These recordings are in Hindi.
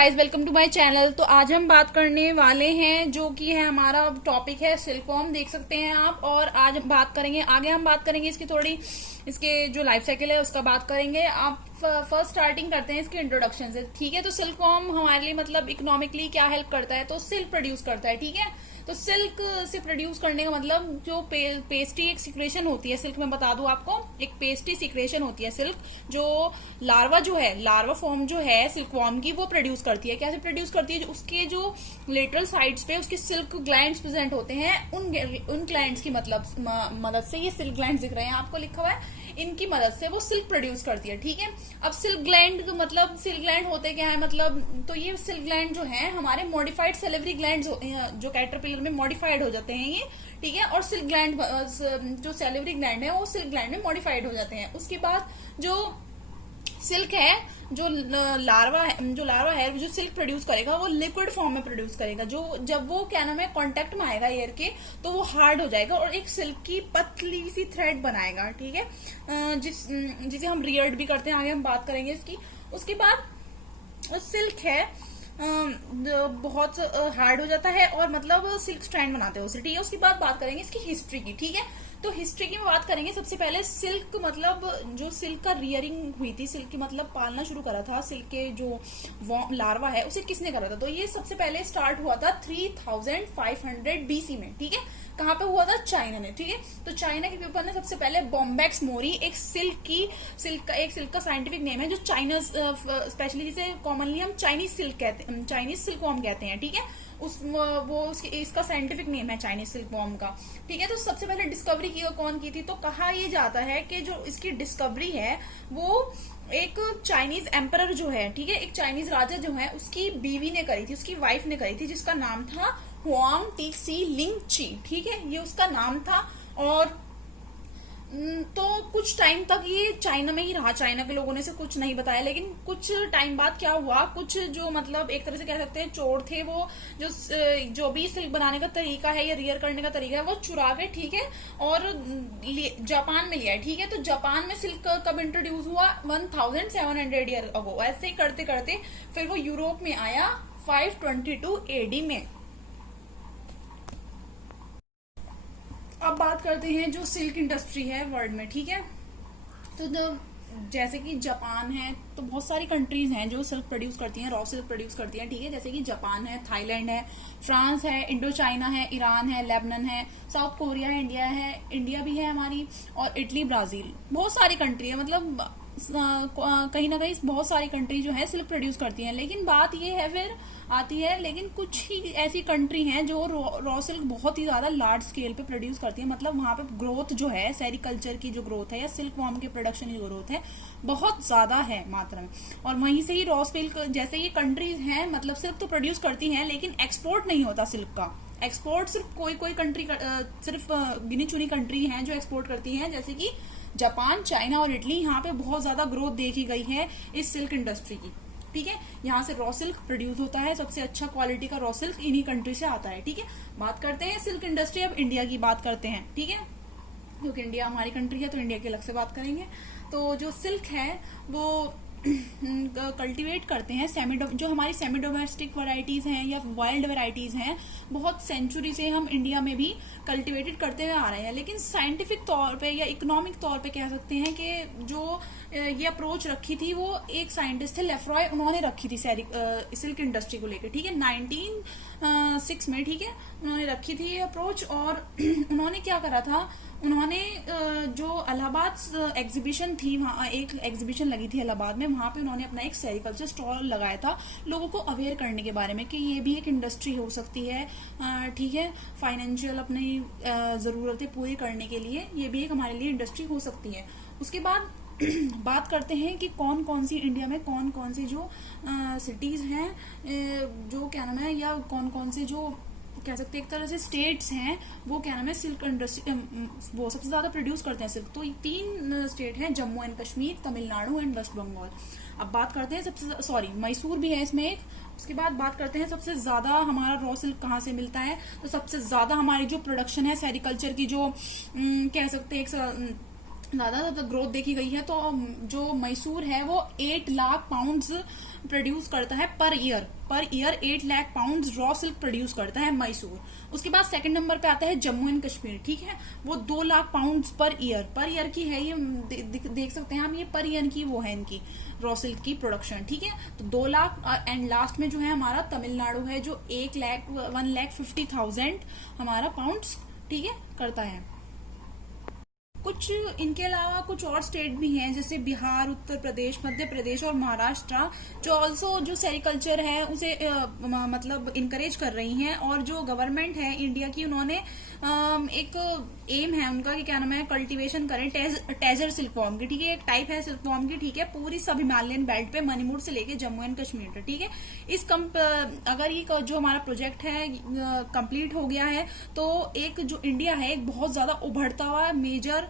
Guys, welcome to my channel. तो आज हम बात करने वाले हैं जो कि है हमारा टॉपिक है सिल्कवॉर्म, देख सकते हैं आप। और आज हम बात करेंगे, आगे हम बात करेंगे इसकी थोड़ी, इसके जो लाइफ साइकिल है उसका बात करेंगे। आप फर्स्ट स्टार्टिंग करते हैं इसके इंट्रोडक्शन से, ठीक है। तो सिल्कवॉर्म हमारे लिए मतलब इकोनॉमिकली क्या हेल्प करता है, तो सिल्क प्रोड्यूस करता है, ठीक है। तो सिल्क से प्रोड्यूस करने का मतलब जो पेस्ट्री एक सिक्रेशन होती है सिल्क में, बता दूं आपको, एक पेस्ट्री सिक्रेशन होती है सिल्क, जो लार्वा जो है, लार्वा फॉर्म जो है सिल्कवॉर्म की, वो प्रोड्यूस करती है। कैसे प्रोड्यूस करती है? उसके जो लेटरल साइड्स पे उसके सिल्क ग्लैंड्स प्रेजेंट होते हैं, उन ग्लैंड्स की मदद से, ये सिल्क ग्लैंड्स दिख रहे हैं आपको लिखा हुआ है, इनकी मदद से वो सिल्क प्रोड्यूस करती है, ठीक है। अब सिल्क ग्लैंड मतलब, सिल्क ग्लैंड होते क्या है मतलब, तो ये सिल्क ग्लैंड जो है हमारे मॉडिफाइड सेलेवरी ग्लैंड्स जो कैटरपिलर में मॉडिफाइड हो जाते हैं ये, ठीक है। और सिल्क ग्लैंड जो सेलेवरी ग्लैंड है वो सिल्क ग्लैंड में मॉडिफाइड हो जाते हैं। उसके बाद जो सिल्क है, जो लार्वा है जो सिल्क प्रोड्यूस करेगा वो लिक्विड फॉर्म में प्रोड्यूस करेगा। जो जब वो क्या नाम है कांटेक्ट में आएगा एयर के, तो वो हार्ड हो जाएगा और एक सिल्क की पतली सी थ्रेड बनाएगा, ठीक है। जिसे हम रियर्ड भी करते हैं, आगे हम बात करेंगे इसकी। उसके बाद सिल्क है बहुत हार्ड हो जाता है और मतलब सिल्क स्ट्रैंड बनाते हैं उसे, ठीक है। उसके बाद बात करेंगे इसकी हिस्ट्री की, ठीक है। तो हिस्ट्री की बात करेंगे सबसे पहले। सिल्क मतलब जो सिल्क का रियरिंग हुई थी, सिल्क की मतलब पालना शुरू करा था, सिल्क के जो लार्वा है उसे किसने करा था? तो ये सबसे पहले स्टार्ट हुआ था 3500 बीसी में, ठीक है। कहाँ पे हुआ था? चाइना में, ठीक है। तो चाइना के पीपल ने सबसे पहले बॉम्बैक्स मोरी, एक सिल्क का साइंटिफिक नेम है, जो चाइना स्पेशली जिसे कॉमनली हम चाइनीज सिल्क कहते हैं, चाइनीज सिल्कवॉर्म कहते हैं, ठीक है। इसका साइंटिफिक नेम है चाइनीज सिल्कवॉर्म का, ठीक है। तो सबसे पहले डिस्कवरी कौन की थी? तो कहा यह जाता है कि जो इसकी डिस्कवरी है वो एक चाइनीज एम्परर जो है, ठीक है, एक चाइनीज राजा जो है उसकी बीवी ने करी थी, उसकी वाइफ ने करी थी, जिसका नाम था हुआंग टी सी लिंग ची, ठीक है, ये उसका नाम था। और तो कुछ टाइम तक ये चाइना में ही रहा, चाइना के लोगों ने से कुछ नहीं बताया। लेकिन कुछ टाइम बाद क्या हुआ, कुछ जो मतलब एक तरह से कह सकते हैं चोर थे, वो जो भी सिल्क बनाने का तरीका है या रियर करने का तरीका है वो चुरा के, ठीक है, और जापान में लिया है, ठीक है। तो जापान में सिल्क कब इंट्रोड्यूस हुआ? 1700 ईयर अगो। ऐसे ही करते करते फिर वो यूरोप में आया 522 एडी में। अब बात करते हैं जो सिल्क इंडस्ट्री है वर्ल्ड में, ठीक है। तो जैसे कि जापान है, तो बहुत सारी कंट्रीज हैं जो सिल्क प्रोड्यूस करती हैं, रॉ सिल्क प्रोड्यूस करती हैं, ठीक है। जैसे कि जापान है, थाईलैंड है, फ्रांस है, इंडो चाइना है, ईरान है, लेबनान है, साउथ कोरिया है, इंडिया भी है हमारी, और इटली, ब्राजील, बहुत सारी कंट्री है। मतलब कहीं ना कहीं बहुत सारी कंट्री जो है सिल्क प्रोड्यूस करती हैं। लेकिन बात ये है फिर आती है, लेकिन कुछ ही ऐसी कंट्री हैं जो रॉ सिल्क बहुत ही ज्यादा लार्ज स्केल पे प्रोड्यूस करती है। मतलब वहां पे ग्रोथ जो है, सेरिकल्चर की जो ग्रोथ है या सिल्क वॉर्म के प्रोडक्शन की ग्रोथ है, बहुत ज्यादा है मात्रा में। और वहीं से ही रॉ सिल्क, जैसे ये कंट्रीज हैं, मतलब सिल्क तो प्रोड्यूस करती हैं लेकिन एक्सपोर्ट नहीं होता सिल्क का। एक्सपोर्ट सिर्फ कोई कंट्री, सिर्फ गिनी चुनी कंट्री हैं जो एक्सपोर्ट करती हैं, जैसे कि जापान, चाइना और इटली। यहाँ पे बहुत ज्यादा ग्रोथ देखी गई है इस सिल्क इंडस्ट्री की, ठीक है। यहाँ से रॉ सिल्क प्रोड्यूस होता है, सबसे अच्छा क्वालिटी का रॉ सिल्क इन्हीं कंट्री से आता है, ठीक है। बात करते हैं सिल्क इंडस्ट्री, अब इंडिया की बात करते हैं, ठीक है, क्योंकि इंडिया हमारी कंट्री है तो इंडिया की अलग से बात करेंगे। तो जो सिल्क है वो कल्टीवेट करते हैं जो हमारी सेमी डोमेस्टिक वैरायटीज हैं या वाइल्ड वैरायटीज हैं, बहुत सेंचुरी से हम इंडिया में भी कल्टीवेटेड करते हुए आ रहे हैं। लेकिन साइंटिफिक तौर पे या इकोनॉमिक तौर पे कह सकते हैं कि जो ये अप्रोच रखी थी वो एक साइंटिस्ट थे लेफ्रॉय, उन्होंने रखी थी सिल्क इंडस्ट्री को लेकर, ठीक है, 1906 में, ठीक है, उन्होंने रखी थी ये अप्रोच। और उन्होंने क्या करा था, उन्होंने जो इलाहाबाद एग्जीबिशन थी, वहां एक एग्जीबिशन लगी थी इलाहाबाद में, वहां पे उन्होंने अपना एक सेरिकल्चर स्टॉल लगाया था, लोगों को अवेयर करने के बारे में कि ये भी एक इंडस्ट्री हो सकती है, ठीक है, फाइनेंशियल अपनी जरूरतें पूरी करने के लिए ये भी एक हमारे लिए इंडस्ट्री हो सकती है। उसके बाद बात करते हैं कि कौन कौन सी इंडिया में कौन कौन सी जो सिटीज हैं, जो क्या नाम है, या कौन कौन से जो कह सकते हैं एक तरह से स्टेट्स हैं, वो क्या नाम है सिल्क इंडस्ट्री वो सबसे ज्यादा प्रोड्यूस करते हैं सिल्क। तो 3 स्टेट हैं, Jammu and Kashmir, Tamil Nadu and West Bengal. अब बात करते हैं मैसूर भी है इसमें एक। उसके बाद बात करते हैं सबसे ज्यादा हमारा रॉ सिल्क कहाँ से मिलता है। तो सबसे ज्यादा हमारी जो प्रोडक्शन है सेरिकल्चर की, जो कह सकते हैं ज्यादा ग्रोथ देखी गई है। तो जो मैसूर है वो 8 लाख पाउंड्स प्रोड्यूस करता है per year 8 lakh pounds raw silk produce करता है मैसूर। उसके बाद सेकंड नंबर पे आता है जम्मू एंड कश्मीर, ठीक है, वो 2 लाख पाउंड्स पर ईयर की है ये, देख सकते हैं हम, ये पर ईयर की वो है इनकी रॉ सिल्क की प्रोडक्शन, ठीक है। तो 2 लाख एंड लास्ट में जो है हमारा तमिलनाडु है जो 1,50,000 हमारा पाउंड्स, ठीक है, करता है। कुछ इनके अलावा कुछ और स्टेट भी हैं जैसे बिहार, उत्तर प्रदेश, मध्य प्रदेश और महाराष्ट्र, जो ऑल्सो जो सेरिकल्चर है उसे मतलब इनकरेज कर रही हैं। और जो गवर्नमेंट है इंडिया की, उन्होंने एक एम है उनका कि क्या नाम है, कल्टीवेशन करें टेजर सिल्कवॉर्म की, ठीक है, एक टाइप है सिल्कवॉर्म की, ठीक है, पूरी सब हिमालयन बेल्ट पे मणिपुर से लेके जम्मू एंड कश्मीर तक, ठीक है। अगर ये जो हमारा प्रोजेक्ट है कंप्लीट हो गया है तो एक जो इंडिया है एक बहुत ज्यादा उभरता हुआ मेजर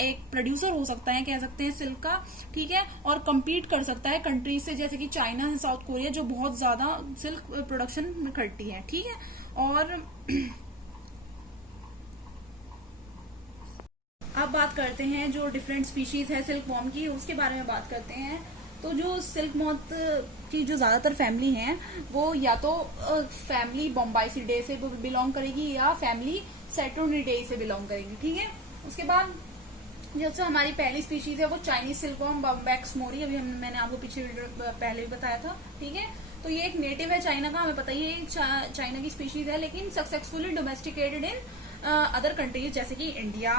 एक प्रोड्यूसर हो सकता है, कह सकते हैं सिल्क का, ठीक है, और कम्पीट कर सकता है कंट्रीज से जैसे कि चाइना है, साउथ कोरिया, जो बहुत ज्यादा सिल्क प्रोडक्शन करती है, ठीक है। और अब बात करते हैं जो डिफरेंट स्पीशीज है सिल्क वॉर्म की, उसके बारे में बात करते हैं। तो जो सिल्क मॉथ की जो ज्यादातर फैमिली है वो या तो फैमिली बोम्बाइसिडे से बिलोंग करेगी या फैमिली सेट्रोनिडे से बिलोंग करेगी, ठीक है। उसके बाद जैसे हमारी पहली स्पीशीज है वो चाइनीज सिल्कवॉर्म बॉम्बैक्स मोरी, अभी मैंने आपको पीछे पहले भी बताया था, ठीक है। तो ये एक नेटिव है चाइना का, हमें पता ही है चाइना की स्पीशीज है, लेकिन successfully domesticated in other countries जैसे कि इंडिया,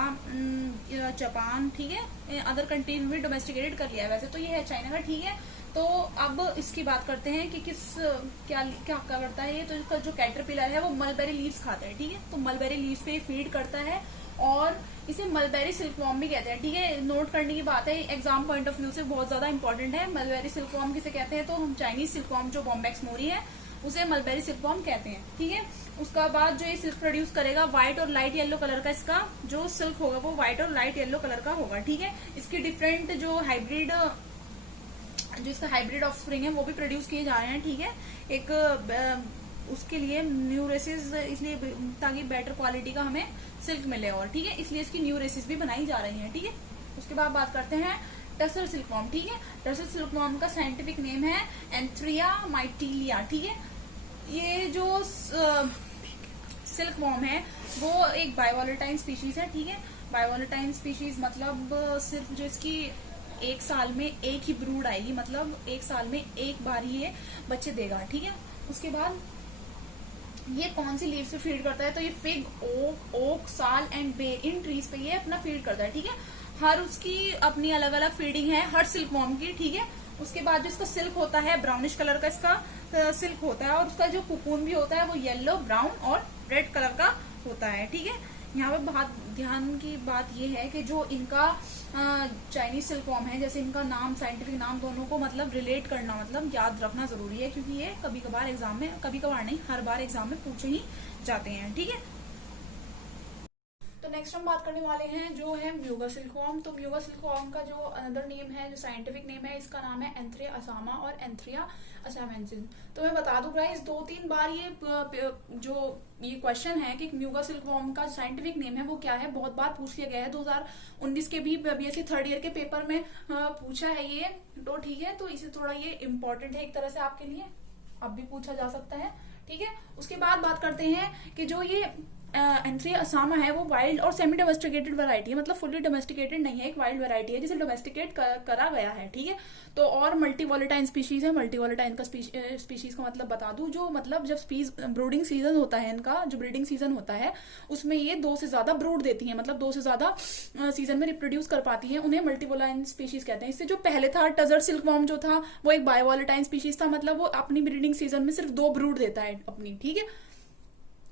जापान, ठीक है, अदर कंट्रीज में डोमेस्टिकेटेड कर लिया है वैसे तो ये है चाइना का, ठीक है। तो अब इसकी बात करते हैं कि क्या करता है ये। तो इसका जो कैटरपिलर है वो मलबेरी लीव्स खाता है, ठीक है, तो मलबेरी लीव्स पे फीड करता है और इसे मलबेरी सिल्कवॉर्म भी कहते हैं, ठीक है। नोट करने की बात है, एग्जाम पॉइंट ऑफ व्यू से बहुत ज्यादा इंपॉर्टेंट है। मलबेरी सिल्कवॉर्म किसे कहते हैं, तो हम चाइनीज सिल्कवॉर्म जो बॉम्बैक्स मोरी है उसे मलबेरी सिल्कवॉर्म कहते हैं, ठीक है। उसका बाद जो ये सिल्क प्रोड्यूस करेगा व्हाइट और लाइट येलो कलर का, इसका जो सिल्क होगा वो व्हाइट और लाइट येलो कलर का होगा, ठीक है। इसकी डिफरेंट जो इसका हाइब्रिड ऑफस्प्रिंग है वो भी प्रोड्यूस किए जा रहे हैं, ठीक है। एक उसके लिए न्यू रेसेस, इसलिए ताकि बेटर क्वालिटी का हमें सिल्क मिले, और ठीक है, इसलिए इसकी न्यू रेसेस भी बनाई जा रही हैं, ठीक है। उसके बाद बात करते हैं टसर सिल्कवॉर्म, ठीक है। टसर सिल्कवॉर्म का साइंटिफिक नेम है एंथ्रिया माइटिलिया, ठीक है। ये जो सिल्कवॉर्म है वो एक बायोवोलेटाइल स्पीशीज है, ठीक है। बायोवोलेटाइल स्पीशीज मतलब सिर्फ जो इसकी एक साल में एक ही ब्रूड आएगी, मतलब एक साल में एक बार ही ये बच्चे देगा, ठीक है। उसके बाद ये कौन सी लीव से फीड करता है, तो ये फिग, ओक, साल एंड बे, इन ट्रीज पे ये अपना फीड करता है, ठीक है। हर उसकी अपनी अलग अलग फीडिंग है हर सिल्कवॉर्म की, ठीक है। उसके बाद जो इसका सिल्क होता है ब्राउनिश कलर का इसका सिल्क होता है, और उसका जो कुकून भी होता है वो येलो, ब्राउन और रेड कलर का होता है, ठीक है। यहाँ पे बहुत ध्यान की बात ये है कि जो इनका चाइनीज सिल्कवॉर्म है, जैसे इनका नाम, साइंटिफिक नाम दोनों को मतलब रिलेट करना, मतलब याद रखना जरूरी है, क्योंकि ये कभी कभार एग्जाम में, कभी कभार नहीं, हर बार एग्जाम में पूछे ही जाते हैं, ठीक है। तो नेक्स्ट हम बात करने वाले हैं जो है म्यूगा सिल्कवॉर्म। तो म्यूगा सिल्कवॉर्म का जो अनदर नेम है, जो साइंटिफिक नेम है, इसका नाम है एंथ्रिया असामा और एंथ्रिया असामेंसिस। तो मैं बता दूं गाइस, 2-3 बार ये क्वेश्चन है कि म्यूगा सिल्कवॉर्म का साइंटिफिक नेम है वो क्या है, बहुत बार पूछ लिया गया है। 2019 के भी बीएससी थर्ड ईयर के पेपर में पूछा है ये, तो ठीक है, तो इसे थोड़ा ये इम्पोर्टेंट है एक तरह से आपके लिए, अब भी पूछा जा सकता है, ठीक है। उसके बाद बात करते हैं कि जो ये एंथ्रिया असामा है वो वाइल्ड और सेमी डोमेस्टिकेटेड वैरायटी है, मतलब फुली डोमेस्टिकेटेड नहीं है, एक वाइल्ड वैरायटी है जिसे डोमेस्टिकेट करा गया है, ठीक है। तो और मल्टीवॉलेटाइल स्पीशीज है। मल्टीवॉलेटाइल का स्पीशीज का मतलब बता दूं, जो मतलब जब ब्रूडिंग सीजन होता है, इनका जो ब्रीडिंग सीजन होता है उसमें ये 2 से ज्यादा ब्रूड देती है, मतलब 2 से ज्यादा सीजन में रिप्रोड्यूस कर पाती है, उन्हें मल्टीवॉलेटाइल स्पीशीज कहते हैं। इससे जो पहले था टजर सिल्कवॉर्म जो था वो एक बायोवॉलेटाइल स्पीशीज था, मतलब वो अपनी ब्रीडिंग सीजन में सिर्फ 2 ब्रूड देता है अपनी, ठीक है।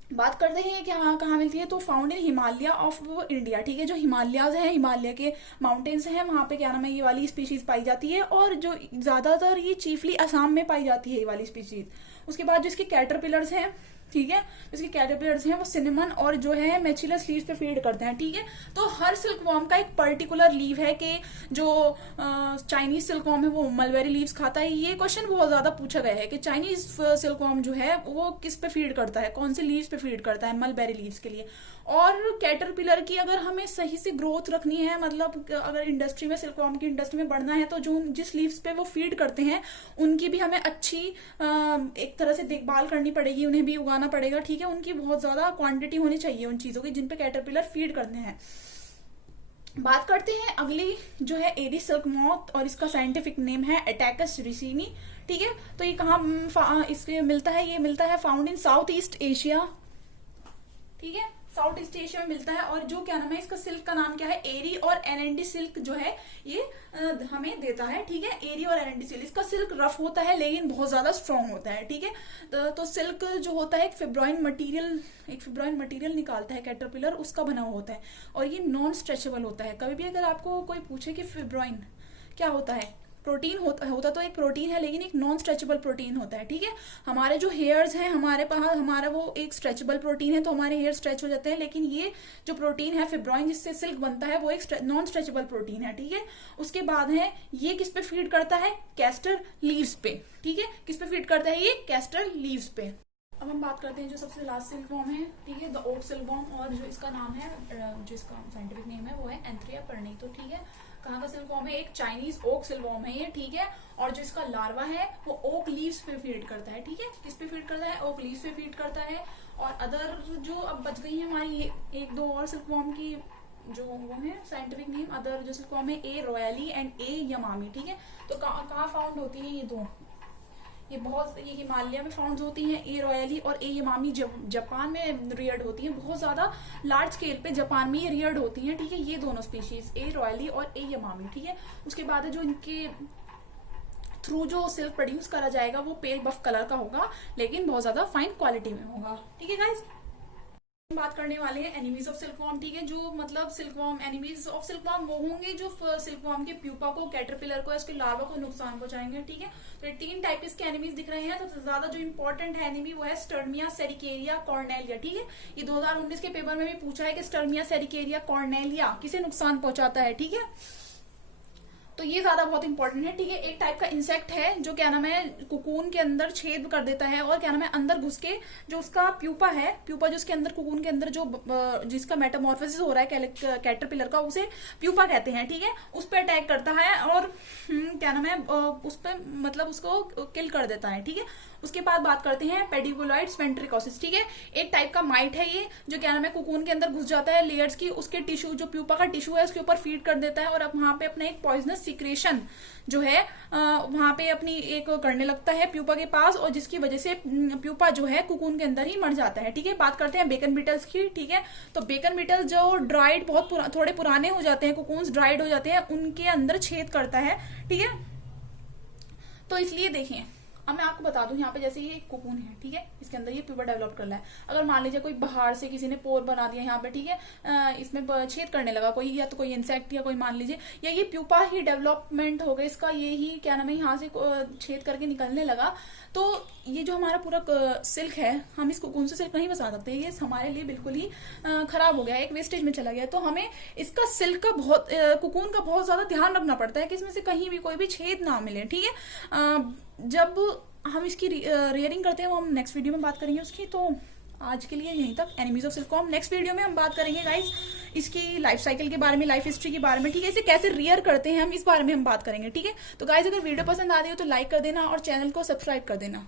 बात करते हैं कि हाँ कहाँ मिलती है, तो found in Himalaya of India, ठीक है। जो हिमालयाज है, हिमालय के माउंटेन्स हैं, वहां पे क्या नाम है ये वाली स्पीशीज पाई जाती है, और जो ज्यादातर ये चीफली असम में पाई जाती है ये वाली स्पीशीज। उसके बाद जो इसके कैटरपिलर्स हैं ठीक है। इसके कैटरपिलर्स हैं वो सिनेमन और जो है मैचिलस लीव्स पे फीड करते हैं, ठीक है। तो हर सिल्कवॉर्म का एक पर्टिकुलर लीव है कि जो चाइनीज सिल्कवॉर्म है वो मलबेरी लीव्स खाता है। ये क्वेश्चन बहुत ज्यादा पूछा गया है कि चाइनीज सिल्कवॉर्म जो है वो किस पे फीड करता है, कौन से लीव्स पे फीड करता है मलबेरी लीव्स के लिए। और कैटरपिलर की अगर हमें सही से ग्रोथ रखनी है, मतलब अगर इंडस्ट्री में सिल्कवॉर्म की इंडस्ट्री में बढ़ना है, तो जो जिस लीव्स पे वो फीड करते हैं उनकी भी हमें अच्छी एक तरह से देखभाल करनी पड़ेगी, उन्हें भी उगाना पड़ेगा, ठीक है। उनकी बहुत ज्यादा क्वांटिटी होनी चाहिए उन चीजों की जिन पे कैटरपिलर फीड करते हैं। बात करते हैं अगली जो है एडिस सिल्क मॉथ और इसका साइंटिफिक नेम है अटैकस रिसिनी, ठीक है। तो ये कहाँ इसके मिलता है, ये मिलता है found in south east Asia, ठीक है, साउथ ईस्ट एशिया में मिलता है। और जो क्या नाम है इसका सिल्क का नाम क्या है, एरी और एनएनडी सिल्क जो है ये हमें देता है, ठीक है। एरी और एनएनडी सिल्क, इसका सिल्क रफ होता है लेकिन बहुत ज्यादा स्ट्रॉन्ग होता है, ठीक है। तो सिल्क जो होता है एक फिब्रोइन मटेरियल निकालता है कैटरपिलर, उसका बना हुआ होता है और ये नॉन स्ट्रेचेबल होता है। कभी भी अगर आपको कोई पूछे कि फिब्रोइन क्या होता है, प्रोटीन होता तो एक प्रोटीन है लेकिन एक नॉन स्ट्रेचेबल प्रोटीन होता है, ठीक है। हमारे जो हेयर्स हैं हमारे पास, हमारा वो एक स्ट्रेचेबल प्रोटीन है तो हमारे हेयर स्ट्रेच हो जाते हैं, लेकिन ये जो प्रोटीन है फिब्रोइन जिससे सिल्क बनता है वो एक नॉन स्ट्रेचेबल प्रोटीन है, ठीक है। उसके बाद है ये किस पे फीड करता है, कैस्टर लीव्स पे, ठीक है। किस पे फीड करता है ये, कैस्टर लीव्स पे। अब हम बात करते हैं जो सबसे लास्ट सिल्कवॉर्म है, ठीक है, द ओक सिल्कवॉर्म, और जो इसका नाम है, जिसका साइंटिफिक नेम है वो है एंथ्रिया पर्नीतो, ठीक है। कहाँ का सिल्कवॉर्म है, एक चाइनीज ओक सिल्कवॉर्म है ये, ठीक है। और जो इसका लार्वा है वो ओक लीव्स पे फीड करता है, ठीक है। किस पे फीड करता है, ओक लीव्स पे फीड करता है। और अदर जो अब बच गई है हमारी एक दो और सिल्कवॉर्म की जो वो है साइंटिफिक नेम, अदर जो सिल्कवॉर्म है ए रॉयली एंड ए यमामी, ठीक है। तो कहाँ फाउंड होती है ये दो, ये हिमालय में फाउंड होती हैं, ए रॉयली और ए यमामी जापान में रियर्ड होती हैं, बहुत ज्यादा लार्ज स्केल पे जापान में ये रियर्ड होती हैं, ठीक है। ये दोनों स्पीशीज ए रॉयली और ए यमामी, ठीक है। उसके बाद जो इनके थ्रू जो सिल्क प्रोड्यूस करा जाएगा वो पेल बफ कलर का होगा लेकिन बहुत ज्यादा फाइन क्वालिटी में होगा, ठीक है गाइज। बात करने वाले हैं एनिमीज ऑफ सिल्कवॉर्म, ठीक है। जो मतलब सिल्कवॉर्म, एनिमीज ऑफ सिल्कवॉर्म वो होंगे जो सिल्कवॉर्म के प्यूपा को, कैटरपिलर को, इसके लार्वा को नुकसान पहुंचाएंगे, ठीक है। तो ये 3 टाइप इसके एनिमीज दिख रहे हैं। सबसे ज्यादा जो इंपॉर्टेंट है एनिमी वो है स्टर्मिया सेरिकेरिया कॉर्नेलिया, ठीक है। ये 2019 के पेपर में भी पूछा है कि स्टर्मिया सेरिकेरिया कॉर्नेलिया किसे नुकसान पहुंचाता है, ठीक है। तो ये ज्यादा बहुत इंपॉर्टेंट है, ठीक है। एक टाइप का इंसेक्ट है जो क्या नाम है कुकून के अंदर छेद कर देता है और क्या नाम है अंदर घुस के जो उसका प्यूपा है, प्यूपा जो उसके अंदर कुकून के अंदर जो जिसका मेटामॉर्फोसिस हो रहा है कैटरपिलर का, उसे प्यूपा कहते हैं, ठीक है। उस पर अटैक करता है और क्या नाम है उस पर मतलब उसको किल कर देता है, ठीक है। उसके बाद बात करते हैं पेडिकुलॉइड्स वेंट्रिकोसिस, ठीक है। एक टाइप का माइट है ये जो क्या नाम है कुकून के अंदर घुस जाता है लेयर्स की, उसके टिश्यू जो प्यूपा का टिश्यू है उसके ऊपर फीड कर देता है और अब वहां पे अपना एक पॉइजनस सिक्रेशन जो है वहां पे अपनी एक करने लगता है प्यूपा के पास, और जिसकी वजह से प्यूपा जो है कुकून के अंदर ही मर जाता है, ठीक है। बात करते हैं बेकन बीटल्स की, ठीक है। तो बेकन बीटल जो ड्राइड बहुत थोड़े पुराने हो जाते हैं, कुकून्स ड्राइड हो जाते हैं, उनके अंदर छेद करता है, ठीक है। तो इसलिए देखिए अब मैं आपको बता दूं यहाँ पे जैसे ये कुकून है, ठीक है, इसके अंदर ये प्यूपा डेवलप कर रहा है। अगर मान लीजिए कोई बाहर से किसी ने पोर बना दिया यहाँ पे, ठीक है, इसमें छेद करने लगा कोई, या तो कोई इंसेक्ट या कोई मान लीजिए, या ये प्यूपा ही डेवलपमेंट हो गया इसका, ये ही क्या नाम है यहाँ से छेद करके निकलने लगा, तो ये जो हमारा पूरा सिल्क है हम इस कुकून से सिल्क नहीं बचा सकते, ये हमारे लिए बिल्कुल ही खराब हो गया, एक वेस्टेज में चला गया। तो हमें इसका सिल्क का बहुत कुकून का बहुत ज्यादा ध्यान रखना पड़ता है कि इसमें से कहीं भी कोई भी छेद ना मिले, ठीक है। जब हम इसकी रेयरिंग करते हैं वो हम नेक्स्ट वीडियो में बात करेंगे उसकी। तो आज के लिए यहीं तक enemies of silkworm. Next video में हम बात करेंगे गाइस इसकी लाइफ साइकिल के बारे में, लाइफ हिस्ट्री के बारे में, ठीक है। इसे कैसे रियर करते हैं हम इस बारे में हम बात करेंगे, ठीक है। तो गाइस अगर वीडियो पसंद आ रही हो तो लाइक कर देना और चैनल को सब्सक्राइब कर देना।